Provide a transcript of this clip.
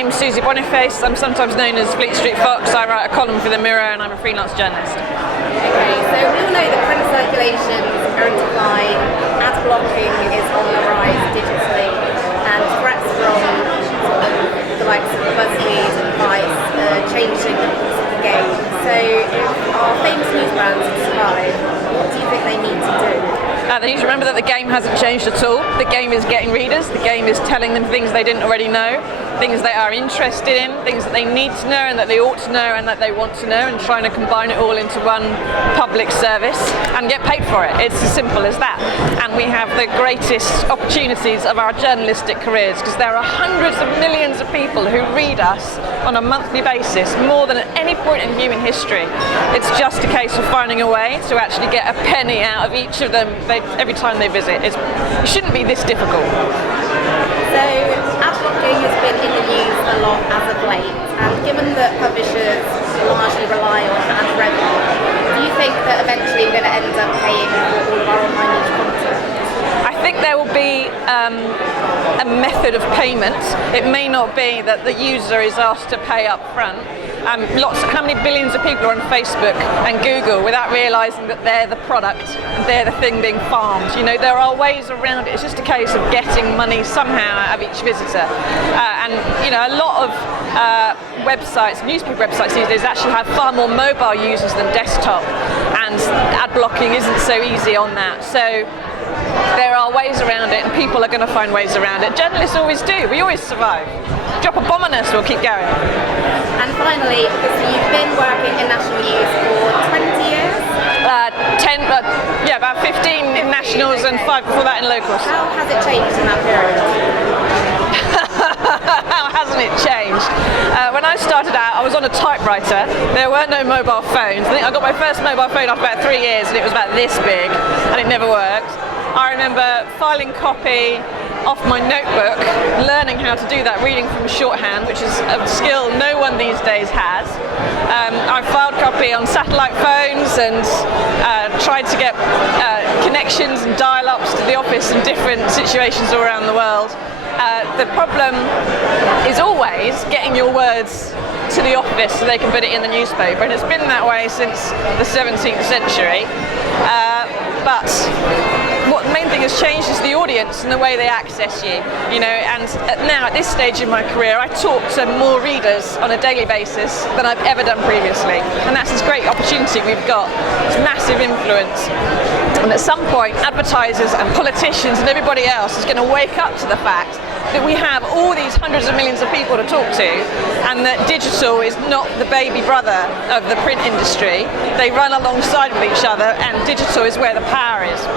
name's Susie Boniface. I'm sometimes known as Fleet Street Fox. I write a column for the Mirror and I'm a freelance journalist. Okay, so we all know that print circulations are in decline, ad blocking is on the rise digitally, and threats from the likes of BuzzFeed and Vice are changing the course of the game. So if our famous news brands are to survive, what do you think they need to do? They need to remember that the game hasn't changed at all. The game is getting readers, the game is telling them things they didn't already know, things they are interested in, things that they need to know and that they ought to know and that they want to know, and trying to combine it all into one public service and get paid for it. It's as simple as that. And we have the greatest opportunities of our journalistic careers because there are hundreds of millions of people who read us on a monthly basis, more than at any point in human history. It's just a case of finding a way to actually get a penny out of each of them every time they visit. It shouldn't be this difficult. So ad blocking has been in the news a lot as of late, and given that publishers largely rely on ad revenue, do you think that eventually we're going to end up paying for all of our online news content? I think there will be a method of payment. It may not be that the user is asked to pay up front. How many billions of people are on Facebook and Google without realising that they're the product, they're the thing being farmed? You know, there are ways around it. It's just a case of getting money somehow out of each visitor. And you know, a lot of websites, newspaper websites these days actually have far more mobile users than desktop, and ad blocking isn't so easy on that. So there are ways around it, and people are going to find ways around it. Journalists always do. We always survive. Drop a bomb on us, we'll keep going. And finally, you've been working in national news for 20 years? About 15 in nationals and 5 before that in locals. How has it changed in that period? How hasn't it changed? When I started out, I was on a typewriter. There were no mobile phones. I think I got my first mobile phone after about 3 years, and it was about this big, and it never worked. I remember filing copy off my notebook, learning how to do that, reading from shorthand, which is a skill no one these days has. I filed copy on satellite phones and tried to get connections and dial-ups to the office in different situations all around the world. The problem is always getting your words to the office so they can put it in the newspaper, and it's been that way since the 17th century. But what the main thing has changed is the audience and the way they access you. You know, and now at this stage in my career, I talk to more readers on a daily basis than I've ever done previously, and that's this great opportunity we've got. It's massive influence, and at some point, advertisers and politicians and everybody else is going to wake up to the fact that we have all these hundreds of millions of people to talk to, and that digital is not the baby brother of the print industry. They run alongside with each other, and digital is where the power is.